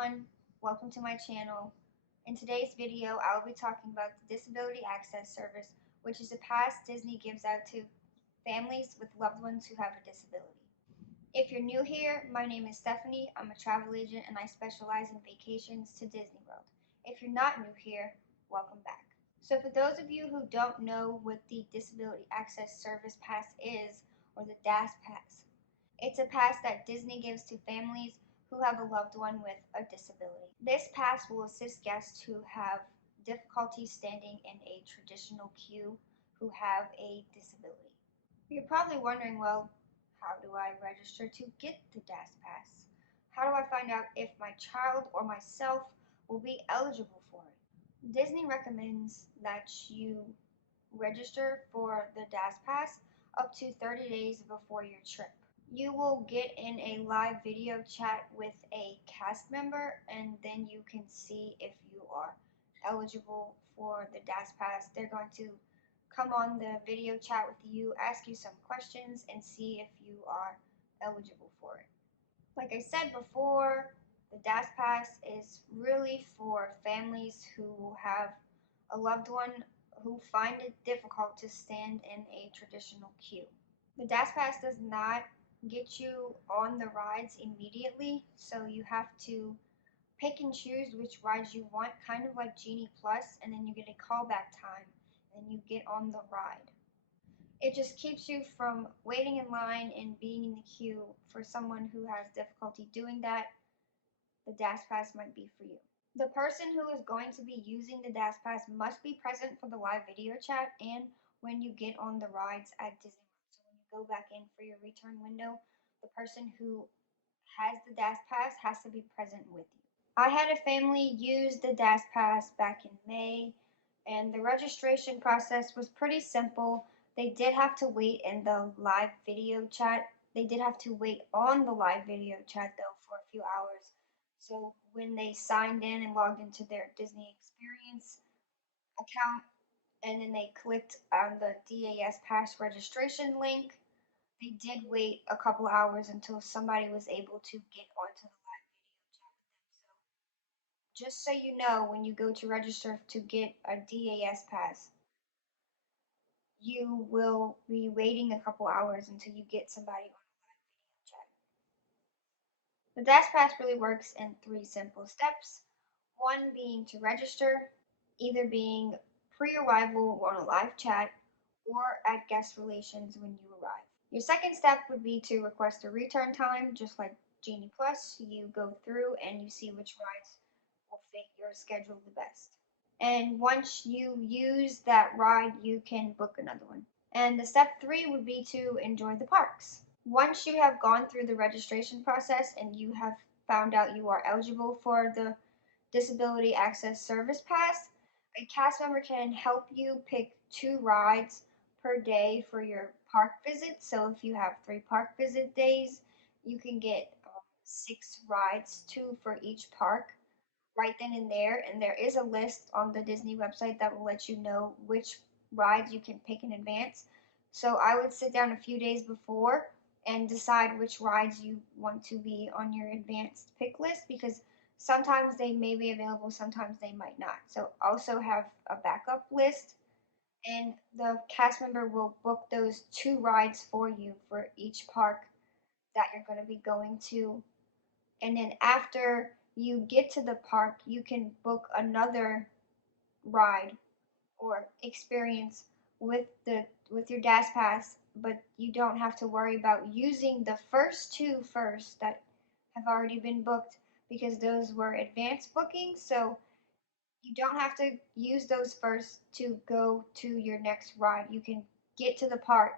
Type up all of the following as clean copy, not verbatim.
everyone, welcome to my channel. In today's video, I will be talking about the Disability Access Service, which is a pass Disney gives out to families with loved ones who have a disability. If you're new here, my name is Stephanie. I'm a travel agent and I specialize in vacations to Disney World. If you're not new here, welcome back. So for those of you who don't know what the Disability Access Service Pass is, or the DAS Pass, it's a pass that Disney gives to families who have a loved one with a disability. This pass will assist guests who have difficulty standing in a traditional queue who have a disability. You're probably wondering, well, how do I register to get the DAS pass? How do I find out if my child or myself will be eligible for it? Disney recommends that you register for the DAS pass up to 30 days before your trip. You will get in a live video chat with a cast member, and then you can see if you are eligible for the DAS pass. They're going to come on the video chat with you, ask you some questions, and see if you are eligible for it. Like I said before, the DAS pass is really for families who have a loved one who find it difficult to stand in a traditional queue. The DAS pass does not get you on the rides immediately, so you have to pick and choose which rides you want, kind of like Genie Plus, and then you get a callback time and you get on the ride. It just keeps you from waiting in line and being in the queue. For someone who has difficulty doing that, the DAS pass might be for you. The person who is going to be using the DAS pass must be present for the live video chat and when you get on the rides at Disney World. So when you go back in for your return window, the person who has the DAS pass has to be present with you. I had a family use the DAS pass back in May, and the registration process was pretty simple. They did have to wait in the live video chat. They did have to wait on the live video chat though for a few hours. So when they signed in and logged into their Disney Experience account and then they clicked on the DAS pass registration link, they did wait a couple hours until somebody was able to get onto the live video chat with them. So just so you know, when you go to register to get a DAS pass, you will be waiting a couple hours until you get somebody on the live video chat. The DAS pass really works in 3 simple steps. One being to register, either being pre-arrival on a live chat or at guest relations when you arrive. Your second step would be to request a return time, just like Genie Plus. You go through and you see which rides will fit your schedule the best. And once you use that ride, you can book another one. And the step 3 would be to enjoy the parks. Once you have gone through the registration process and you have found out you are eligible for the Disability Access Service Pass, a cast member can help you pick 2 rides per day for your park visit. So if you have 3 park visit days, you can get 6 rides, 2 for each park, right then and there. And there is a list on the Disney website that will let you know which rides you can pick in advance. So I would sit down a few days before and decide which rides you want to be on your advanced pick list, because sometimes they may be available, sometimes they might not. So also have a backup list, and the cast member will book those 2 rides for you for each park that you're going to be going to. And then after you get to the park, you can book another ride or experience with your DAS pass, but you don't have to worry about using the first 2 first that have already been booked, because those were advanced bookings. So you don't have to use those first to go to your next ride. You can get to the park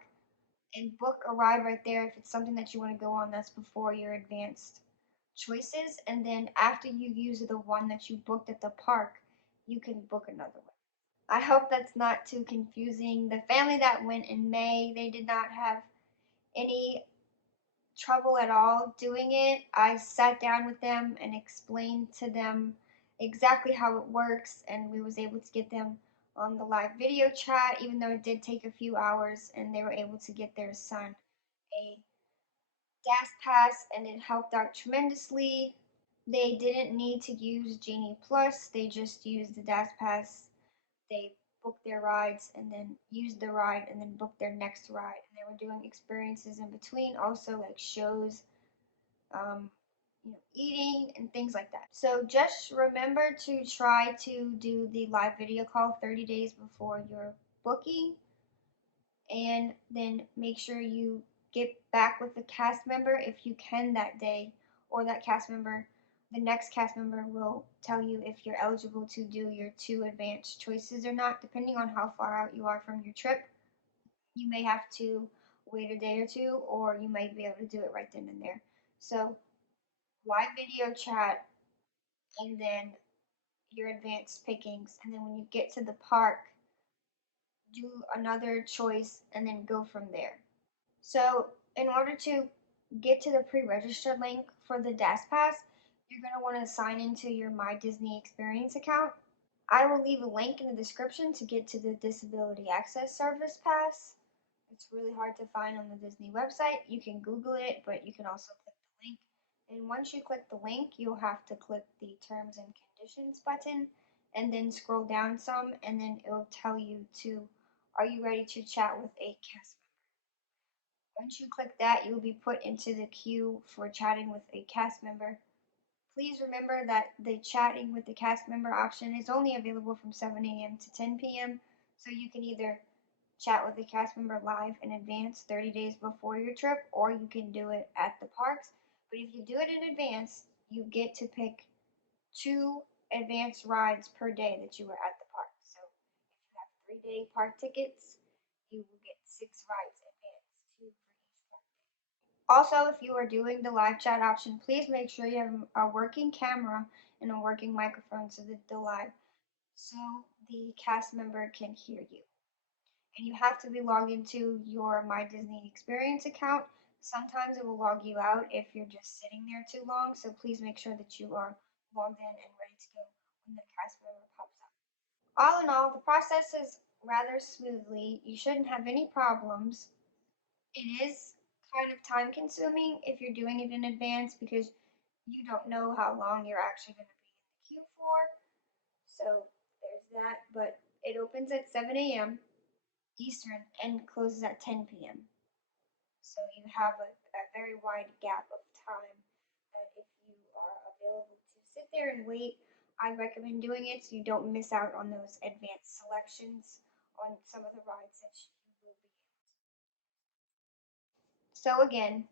and book a ride right there if it's something that you want to go on that's before your advanced choices, and then after you use the one that you booked at the park, you can book another one. I hope that's not too confusing. The family that went in May, they did not have any trouble at all doing it. I sat down with them and explained to them exactly how it works, and we was able to get them on the live video chat, even though it did take a few hours, and they were able to get their son a DAS pass, and it helped out tremendously. They didn't need to use Genie Plus, they just used the Dash Pass. They booked their rides and then used the ride and then booked their next ride. And they were doing experiences in between, also like shows, um, eating and things like that. So just remember to try to do the live video call 30 days before your booking, and then make sure you get back with the cast member if you can that day, or that cast member, the next cast member will tell you if you're eligible to do your 2 advanced choices or not, depending on how far out you are from your trip. You may have to wait a day or two, or you might be able to do it right then and there. So live video chat, and then your advanced pickings, and then when you get to the park, do another choice and then go from there. So in order to get to the pre-registered link for the Dash Pass, you're going to want to sign into your My Disney Experience account. I will leave a link in the description to get to the Disability Access Service Pass. It's really hard to find on the Disney website. You can Google it, but you can also click the link. And once you click the link, you'll have to click the Terms and Conditions button and then scroll down some, and then it'll tell you to, are you ready to chat with a cast member? Once you click that, you'll be put into the queue for chatting with a cast member. Please remember that the chatting with the cast member option is only available from 7 a.m. to 10 p.m. So you can either chat with the cast member live in advance 30 days before your trip, or you can do it at the parks. But if you do it in advance, you get to pick 2 advanced rides per day that you were at the park. So if you have 3-day park tickets, you will get 6 rides advanced, 2 for each park. Also, if you are doing the live chat option, please make sure you have a working camera and a working microphone so that the cast member can hear you. And you have to be logged into your My Disney Experience account. Sometimes it will log you out if you're just sitting there too long, so please make sure that you are logged in and ready to go when the cast member pops up. All in all, the process is rather smoothly. You shouldn't have any problems. It is kind of time consuming if you're doing it in advance because you don't know how long you're actually going to be in the queue for. So there's that, but it opens at 7 a.m. Eastern and closes at 10 p.m. So you have a very wide gap of time that if you are available to sit there and wait, I recommend doing it so you don't miss out on those advanced selections on some of the rides that you will be able to. So again,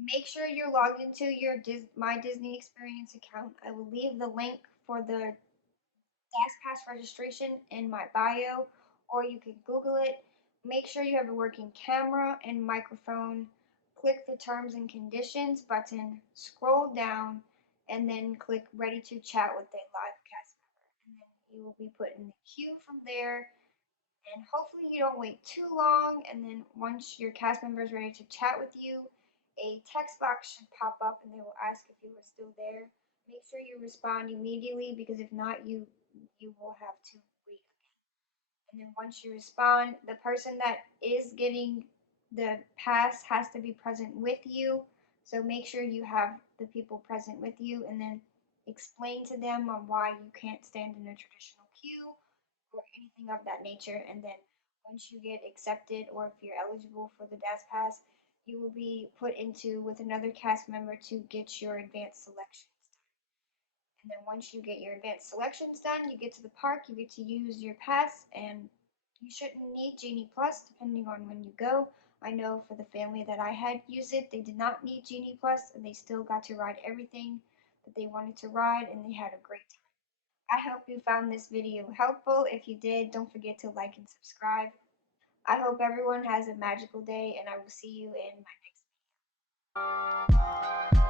make sure you're logged into your My Disney Experience account. I will leave the link for the Dash Pass registration in my bio, or you can Google it. Make sure you have a working camera and microphone. Click the Terms and Conditions button, scroll down, and then click Ready to Chat with a live cast member. And then you will be put in the queue from there. And hopefully you don't wait too long. And then once your cast member is ready to chat with you, a text box should pop up and they will ask if you are still there. Make sure you respond immediately because if not, you will have to wait again. And then once you respond, the person that is getting the pass has to be present with you. So make sure you have the people present with you and then explain to them on why you can't stand in a traditional queue or anything of that nature. And then once you get accepted or if you're eligible for the Dash Pass, you will be put into with another cast member to get your advanced selections done. And then once you get your advanced selections done, you get to the park, you get to use your pass, and you shouldn't need Genie Plus depending on when you go. I know for the family that I had used it, they did not need Genie Plus and they still got to ride everything that they wanted to ride and they had a great time. I hope you found this video helpful. If you did, don't forget to like and subscribe. I hope everyone has a magical day and I will see you in my next video.